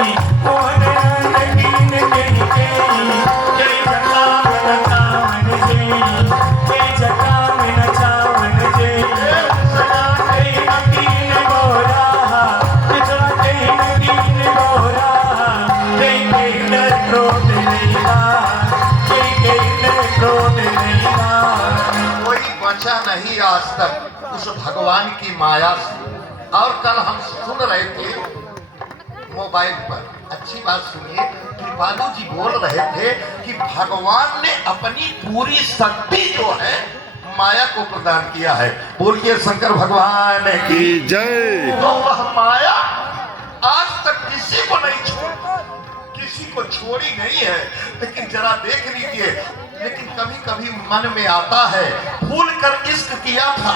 मोहन रंग कीन जय जय जटावन चावन जय जटावन चावन जय सदा जय नकीन गोरा पिछड़ा जय नकीन गोरा जय जय क्रोध नैना जय जय क्रोध नैना। कोई बचा नहीं आज तक उस भगवान की माया से। और कल हम सुन रहे थे मोबाइल पर, अच्छी बात सुनिए, कृपालु जी बोल रहे थे कि भगवान ने अपनी पूरी शक्ति जो है माया को प्रदान किया है। बोलिए शंकर भगवान की जय। तो वह माया आज तक किसी को नहीं छोड़ी, किसी को छोड़ी नहीं है। लेकिन जरा देख लीजिए, लेकिन कभी कभी मन में आता है भूल कर इश्क किया था।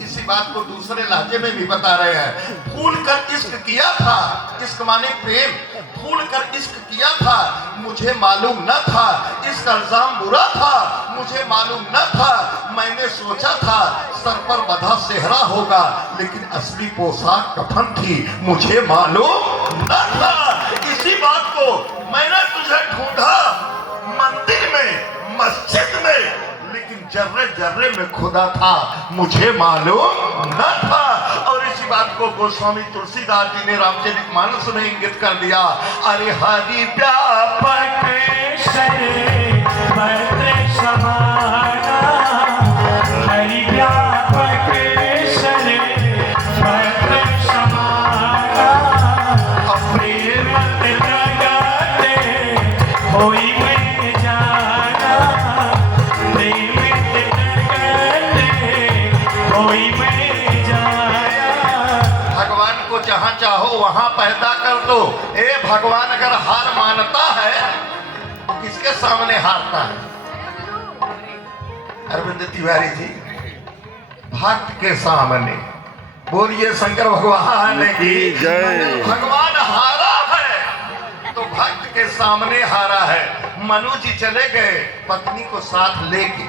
इसी बात को दूसरे लहजे में भी बता रहे हैं, भूल कर इश्क किया था। इश्क माने प्रेम। भूल कर इश्क किया था, मुझे मालूम न था इसका इल्जाम बुरा था, मुझे मालूम न था। मैंने सोचा था सर पर बंधा सेहरा होगा, लेकिन असली पोशाक कफन थी, मुझे मालूम न था। इसी बात को मैंने तुझे ढूंढा मंदिर में, मस्जिद में, लेकिन जर्रे जर्रे में खुदा था, मुझे मालूम न था। और इसी बात को गोस्वामी तुलसीदास जी ने रामचरितमानस में इंगित कर दिया। अरे हरि व्यापक हरि व्यापक होई में जाना होई में जाया। भगवान को जहाँ चाहो वहाँ पैदा कर दो। ए भगवान अगर हार मानता है तो किसके सामने हारता है? अरविंद तिवारी जी, भक्त के सामने। बोलिए शंकर भगवान की जय। भगवान हारा है तो भक्त के सामने हारा है। मनु जी चले गए पत्नी को साथ लेके,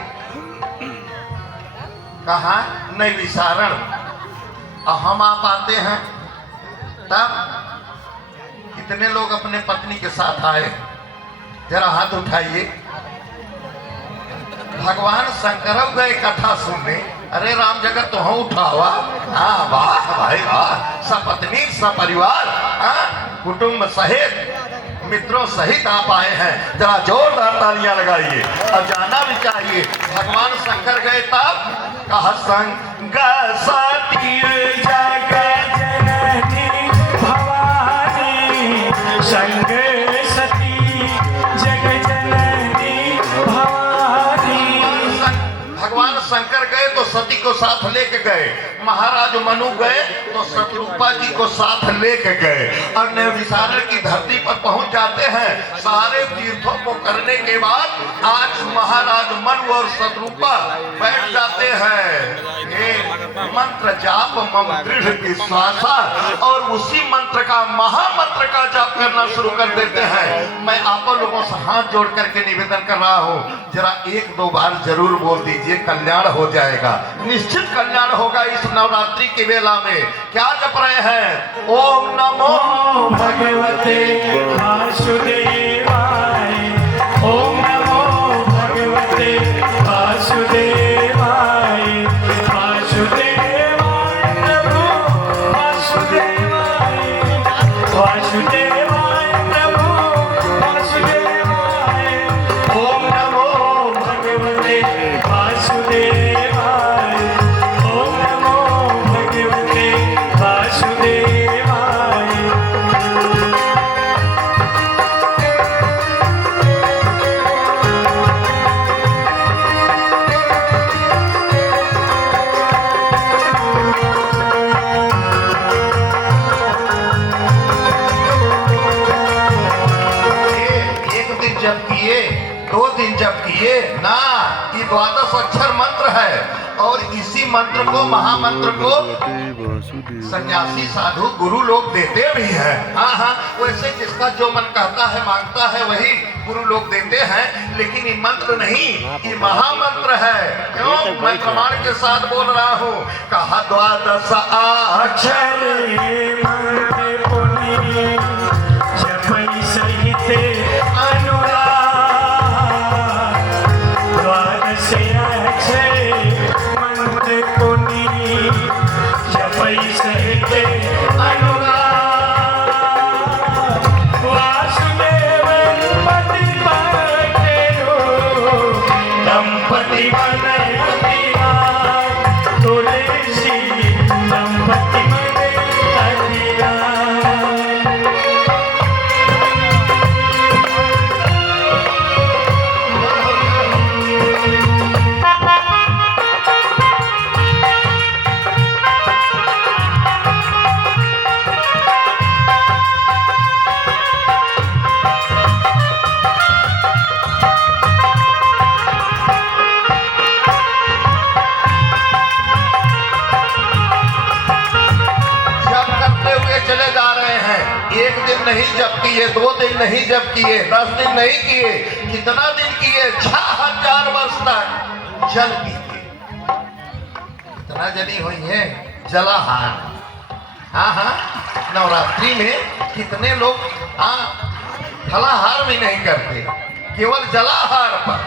कहा नहीं विसारण। हम आप आते हैं तब कितने लोग अपने पत्नी के साथ आए, जरा हाथ उठाइए। भगवान शंकर गए कथा सुनने। अरे राम जगत तो हम उठावा। हाँ वाह भाई वाह, सपत्नी सपरिवार, कुटुंब सहित मित्रों सहित आप आए हैं, जरा जोरदार तालियां लगाइए। और जाना भी चाहिए। भगवान शंकर गए तब कहा संग सती जग जननी भवानी संग सती जग जननी भवानी। भगवान शंकर गए तो सती को साथ लेके गए, महाराज मनु गए तो शत्रुपा जी को साथ लेके गए। और विसारण की धरती पर पहुंच जाते हैं। सारे तीर्थों को करने के बाद आज महाराज मनु और शत्रुपा बैठ जाते हैं। मंत्र जाप मम दृढ़ विश्वासा, और उसी मंत्र का महामंत्र का जाप करना शुरू कर देते हैं। मैं आप लोगों से हाथ जोड़ करके निवेदन कर रहा हूँ, जरा एक दो बार जरूर बोल दीजिए, कल्याण हो जाएगा। निश्चित कल्याण होगा इस नवरात्रि की वेला में। क्या जप रहे हैं? ओम नमो भगवते वासुदेवाय, ओम नमो भगवते वासुदेवाय, वासुदेवाय नमो वासुदेवाय, वासुदेवाय नमो वासुदेवाय, ओम नमो भगवते वासुदेवाय, ओम नमो भगवते वासुदेवाय। जप किए, 2 दिन जप किए ना, ये 12 अक्षर मंत्र है। और इसी मंत्र को, महामंत्र को सन्यासी साधु गुरु लोग देते भी हैं। हाँ, वैसे जिसका जो मन कहता है मांगता है वही गुरु लोग देते हैं, लेकिन ये मंत्र नहीं, ये महामंत्र है। क्यों? मैं प्रमाण के साथ बोल रहा हूँ। कहा 12 अक्षर एक दिन नहीं जप किए, 2 दिन नहीं जप किए, 10 दिन नहीं किए, कितना दिन किए? 6000 वर्ष तक जल पीते। कितना जली हुई है? जलाहार। हाँ हाँ, नवरात्रि में कितने लोग फलाहार भी नहीं करते, केवल जलाहार पर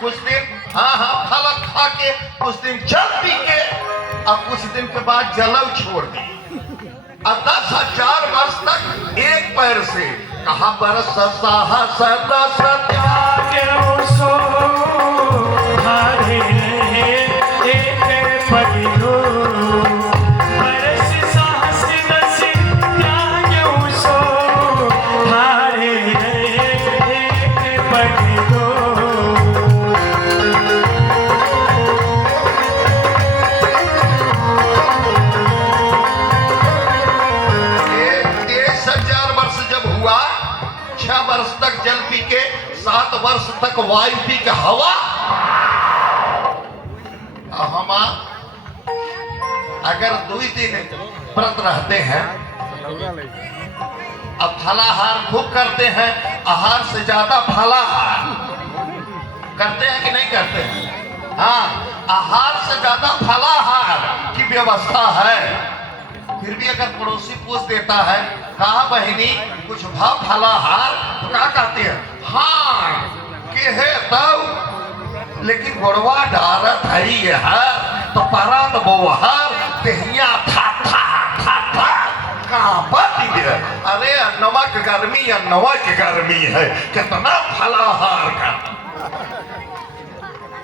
कुछ दिन फल खा के, कुछ दिन जल पी के, और कुछ दिन के बाद जलव छोड़ दी। और 10,000 वर्ष तक एक पैर से कहा बरस साहस दस त्याग सो हारे रहे एक पगिलो बरस साहस दस त्याग सो हारे रहे एक पगिलो। वर्ष तक जल पी के, 7 वर्ष तक वायु पी के हवा। हम अगर 2 दिन व्रत रहते हैं, अब फलाहार खूब करते हैं, आहार से ज्यादा फलाहार करते हैं कि नहीं करते हैं? हाँ, आहार से ज्यादा फलाहार की व्यवस्था है। फिर भी अगर पड़ोसी पूछ देता है, कहा बहिनी कुछ भाव फलाहार, तो क्या कहते हैं? हाँ के है तब, लेकिन गोड़वा डारत है तो परान बोहर तेहिया था कहाँ बाती है। अरे नमक गर्मी या नमक गर्मी है, कितना फलाहार का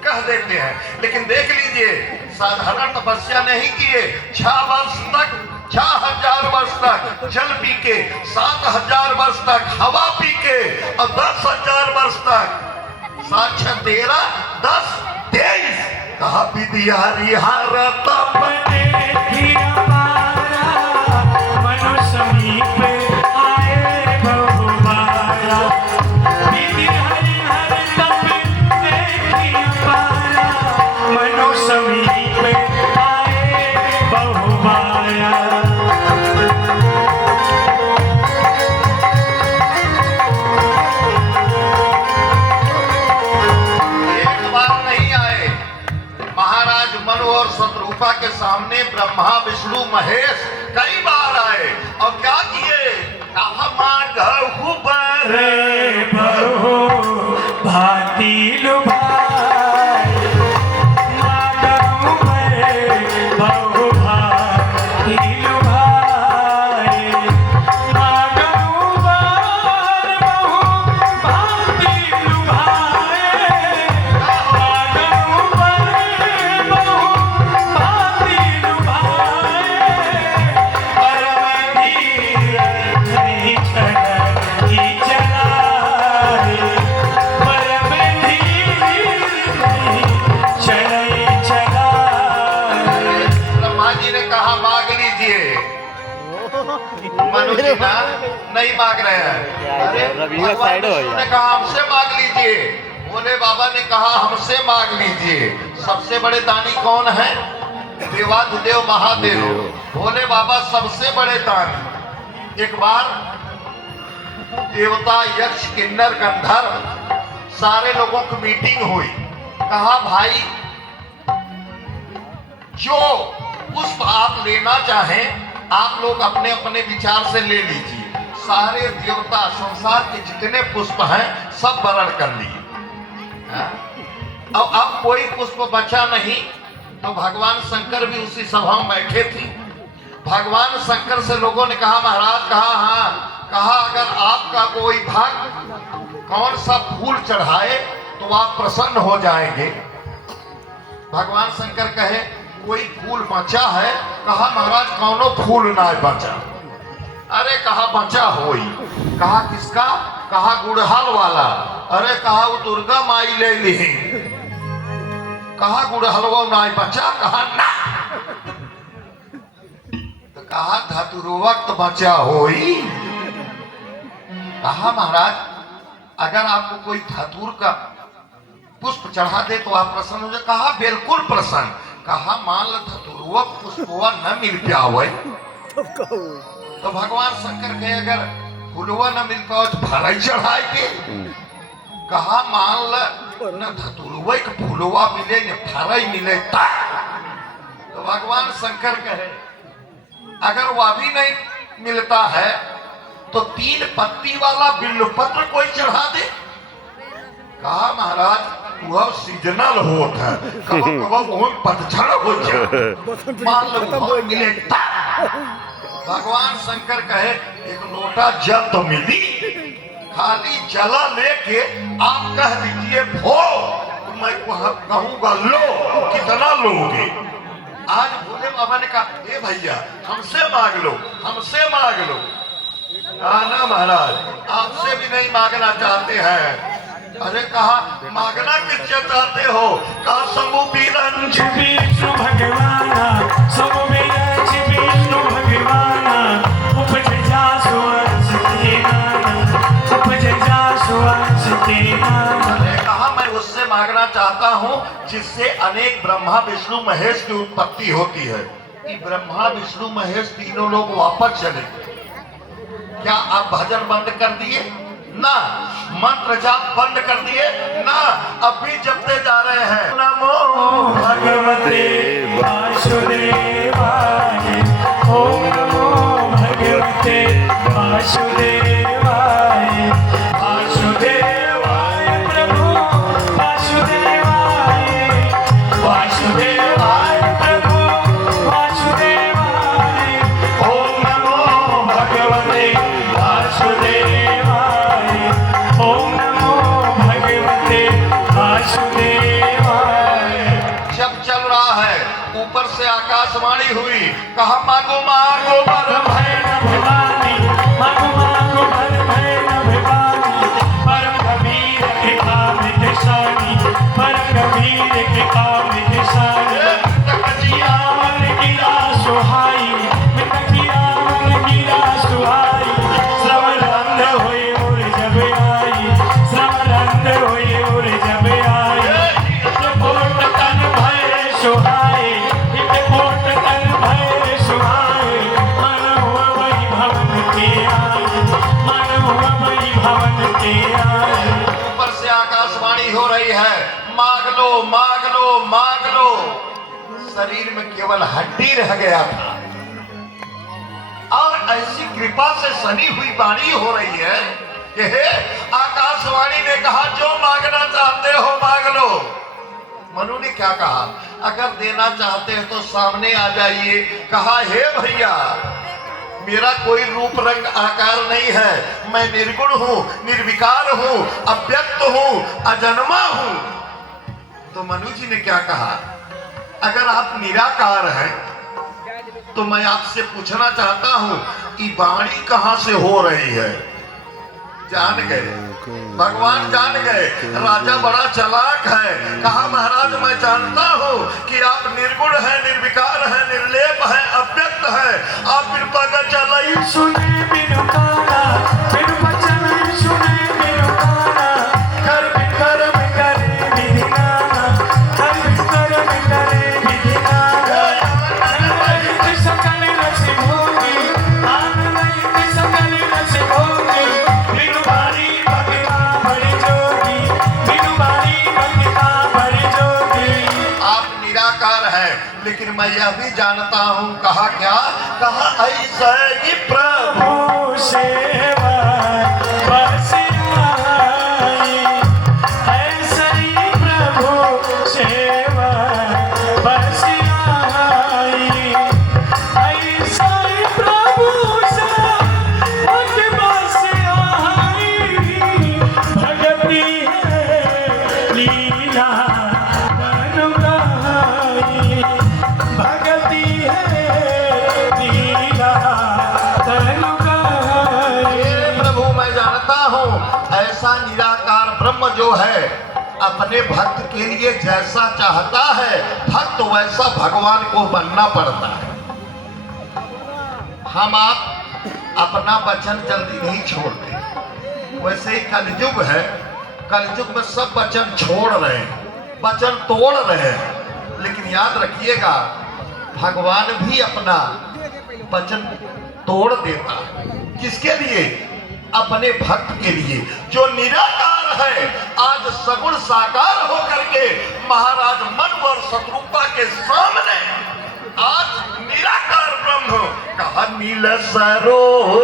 कह देते हैं। लेकिन देख लीजिए, साधारण तपस्या नहीं किए, 6 वर्ष तक, 6000 वर्ष तक जल पी के, 7000 वर्ष तक हवा पी के, और 10,000 वर्ष तक 7 13 10 23 कहा विद्यारी हार तप मनो समीप आए बहुबारा, विद्यारी हर तप देखिया पारा, मनो समीप आए बहुबारा। और शत्रुपा के सामने ब्रह्मा विष्णु महेश कई बार आए, और क्या किए? कहा मांगहु बर बहु भांति लुभाए, मांगहु बर बहु भांति लुभाए, मांगहु बर बहु भांति लुभाए, मांगहु बर बहु भांति लुभाए, परम धीर नहीं चढ़ी चलाए, परम धीर नहीं चढ़ी चलाए। ब्रह्मा जी ने कहा मांग लीजिए। मनु जी ना नहीं मांग रहे हैं। अरे भगवान विष्णु ने कहा हमसे मांग लीजिए, भोले बाबा ने कहा हमसे मांग लीजिए। सबसे बड़े दानी कौन है? देवाधिदेव महादेव, भोले बाबा सबसे बड़े दानी। एक बार देवता यक्ष किन्नर गंधर्व सारे लोगों की मीटिंग हुई। कहा भाई जो पुष्प आप लेना चाहें, आप लोग अपने अपने विचार से ले लीजिए। सारे देवता संसार के जितने पुष्प हैं सब वरण कर लिए। अब कोई पुष्प बचा नहीं, तो भगवान शंकर भी उसी सभा में बैठे थे। भगवान शंकर से लोगों ने कहा महाराज, कहा हाँ, कहा अगर आपका कोई भक्त कौन सा फूल चढ़ाए तो आप प्रसन्न हो जाएंगे। भगवान शंकर कहे कोई फूल बचा है? कहा महाराज कौनो फूल ना बचा। अरे कहा बचा होई। कहा किसका? कहा गुड़हल वाला। अरे कहा वो दुर्गा माई ले ली। कहा गुड़हलवा ना बचा। कहा ना। तो कहा धतुरवक्त बचा होई। कहा महाराज अगर आपको कोई धतूर का पुष्प चढ़ा दे तो आप प्रसन्न हो जाए। कहा बिल्कुल प्रसन्न। कहा मान लो धतुरवा पुष्पवा न मिल पावे तो तो भगवान शंकर के अगर फुलवा न मिलता हो तो भराई चढ़ाए के कहा मान ल न धतुरवा के फुलवा मिले न भराई मिले ता तो भगवान शंकर कहे अगर वह भी नहीं मिलता है तो 3 पत्ती वाला बिल्वपत्र कोई चढ़ा दे। कहा महाराज वह सीजनल होता है कब पतझड़ हो जाए मान लो वह मिले ता भगवान शंकर कहे एक लोटा जल तो मिली खाली जला लेके आप कह दीजिए भो मैं कहूंगा लो कितना लोगे। आज भोले बाबा ने कहा ए भैया हमसे मांग लो हमसे मांग लो। ना महाराज आपसे भी नहीं मांगना चाहते हैं। अरे कहा मांगना किससे चाहते हो। कहा शंभु बीरंज विष्णु भगवाना सब में विष्णु भगवाना उपज जा सुवंश तेना उपज जा सुवंश तेना। अरे कहा मैं उससे मांगना चाहता हूँ जिससे अनेक ब्रह्मा विष्णु महेश की उत्पत्ति होती है। कि ब्रह्मा विष्णु महेश तीनों लोग वापस चले। क्या आप भजन बंद कर दिए ना मंत्र जाप बंद कर दिए ना अब भी जपते जा रहे हैं। नमो भगवते वासुदेवाय ओम नमो भगवते वासुदेवाय वासुदेवाय प्रभु वासुदेवाय वासुदेवाय प्रभु वासुदेवाय ओम नमो भगवते वासुदेवाय ओम नमो भगवते वासुदेवाय। जब चल रहा है ऊपर से आकाशवाणी हुई कहा मांगो मांगो वर भय न भिवानी मांगो मांगो भय भय न भिवानी परम कबीर कृपा विदशानी परम कबीर कृपा विदशानी तकिया मन गिरा सुहाई तकिया मन गिरा सुहाई श्रवण रंग होए और जब आई श्रवण रंग होए और जब आई कोट तन भय सुहाए कोट तन भय सुहाए मन हुआ वही भवन के आए मन हुआ वही भवन के आए। ऊपर से आकाशवाणी हो रही है मांग लो मांग लो मांग लो। शरीर में केवल हड्डी रह गया था और ऐसी कृपा से सनी हुई वाणी हो रही है कि हे आकाशवाणी ने कहा जो मांगना चाहते हो मांग लो। मनु ने क्या कहा अगर देना चाहते हैं तो सामने आ जाइए। कहा हे भैया मेरा कोई रूप रंग आकार नहीं है मैं निर्गुण हूँ निर्विकार हूँ अव्यक्त हूँ अजन्मा हूँ। तो मनु जी ने क्या कहा अगर आप निराकार हैं तो मैं आपसे पूछना चाहता हूँ कि वाणी कहाँ से हो रही है। जान गए भगवान जान गए। राजा बड़ा चालाक है। कहा महाराज मैं जानता हूँ कि आप निर्गुण है निर्विकार है निर्लेप है अव्यक्त है आप कृपा का चलाई सुने बिनु काना बिनु वचन सुने बिनु काना कर्म कर्म करे विधि नाना कर्म कर्म करे विधि नाना आनंद सकल रस भोगी आनंद सकल रस भोगी बिनु बारी भगता भर जोगी बिनु बारी भगता भर जोगी। आप निराकार है लेकिन मैं यह भी जानता हूँ। कहा क्या कहा ऐसा ही प्रभु सेवा बस आई ऐसा ही प्रभु सेवा बस आई ऐसा ही प्रभु सेवा बस आई भगती है लीला अनुगाई भगती है लीला ऐसा निराकार ब्रह्म जो है अपने भक्त के लिए जैसा चाहता है भक्त वैसा भगवान को बनना पड़ता है। हम आप अपना वचन जल्दी नहीं छोड़ते। वैसे ही कलयुग है कलयुग में सब वचन छोड़ रहे हैं वचन तोड़ रहे हैं। लेकिन याद रखिएगा भगवान भी अपना वचन तोड़ देता है। किसके लिए? अपने भक्त के लिए जो निराकार है। आज सगुण साकार होकर के महाराज मनु और शत्रुपा के सामने आज निराकार ब्रह्म कहा नील सरोरो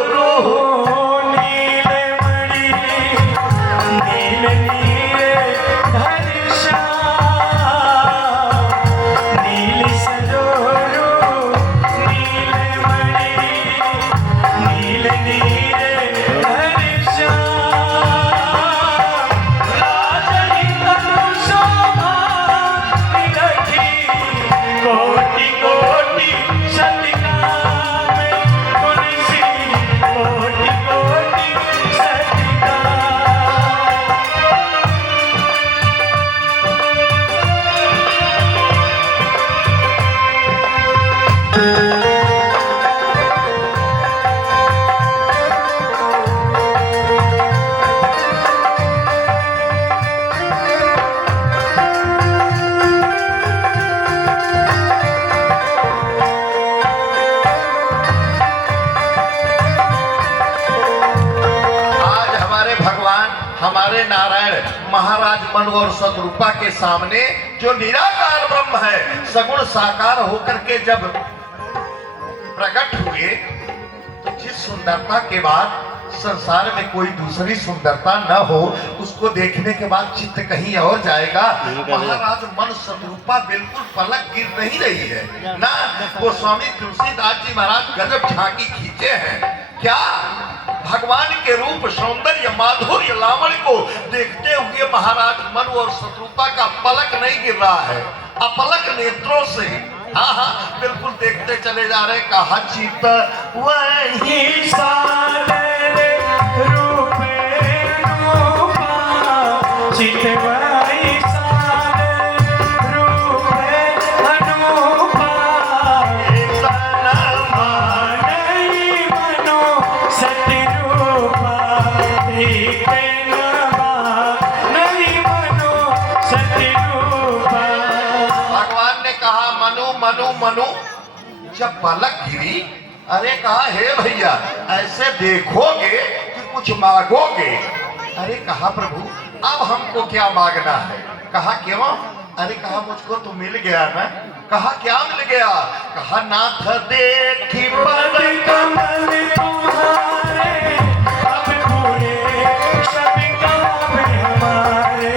हमारे नारायण महाराज मनु और शत्रुपा के सामने जो निराकार ब्रह्म है सगुण साकार होकर के जब प्रकट हुए तो जिस सुंदरता के बाद संसार में कोई दूसरी सुंदरता न हो उसको देखने के बाद चित्त कहीं और जाएगा। महाराज मनु शत्रुपा बिल्कुल पलक गिर नहीं रही है ना। वो स्वामी तुलसीदास जी महाराज गजब झांकी खींचे हैं। क्या भगवान के रूप सौंदर्य माधुर्य लावण्य को देखते हुए महाराज मनु और शत्रुपा का पलक नहीं गिर रहा है। अपलक नेत्रों से हाँ बिल्कुल देखते चले जा रहे। कहा चित वही सारे रूपे रूपा चित वही सारे रूपे अनुपा नहीं मनो सतरूपा नहीं मनो सतरूपा। भगवान ने कहा मनु मनु मनु जब पलक गिरी अरे कहा हे भैया ऐसे देखोगे कि कुछ मांगोगे। अरे कहा प्रभु अब हमको क्या मांगना है। कहा क्यों? अरे कहा मुझको तो मिल गया ना। कहा क्या मिल गया? कहा नाथ देखी पद कमल तुम्हारे अब पूरे सब काम हमारे।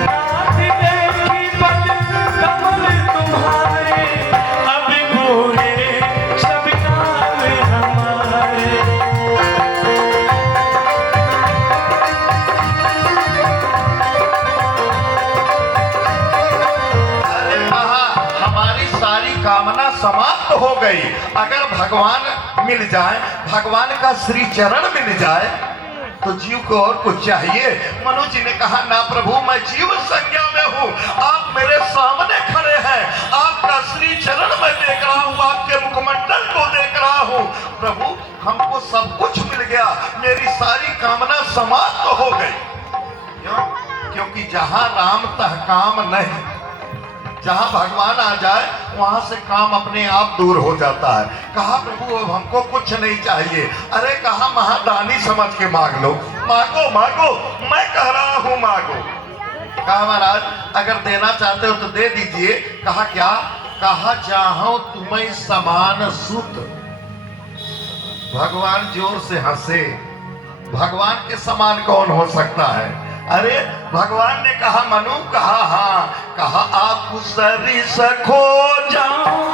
नाथ देखी पद कमल तुम्हारे अब पूरे सब काम हमारे। कामना समाप्त हो गई। अगर भगवान मिल जाए भगवान का श्री चरण मिल जाए तो जीव को और कुछ चाहिए। मनु जी ने कहा ना प्रभु मैं जीव संज्ञा में हूँ। आप मेरे सामने खड़े हैं। आपका श्री चरण मैं देख रहा हूँ। आपके मुखमंडल को देख रहा हूँ। प्रभु हमको सब कुछ मिल गया। मेरी सारी कामना समाप्त हो गई। क्यों? क्योंकि जहाँ राम तह काम नहीं। जहाँ भगवान आ जाए वहां से काम अपने आप दूर हो जाता है। कहा प्रभु अब हमको कुछ नहीं चाहिए। अरे कहा महादानी समझ के मांग लो। मांगो मांगो मैं कह रहा हूँ मांगो। कहा महाराज अगर देना चाहते हो तो दे दीजिए। कहा क्या? कहा चाहो तुम्हें समान सुत। भगवान जोर से हंसे। भगवान के समान कौन हो सकता है? अरे भगवान ने कहा मनु कहा हाँ। कहा आप सरिस खो जाओ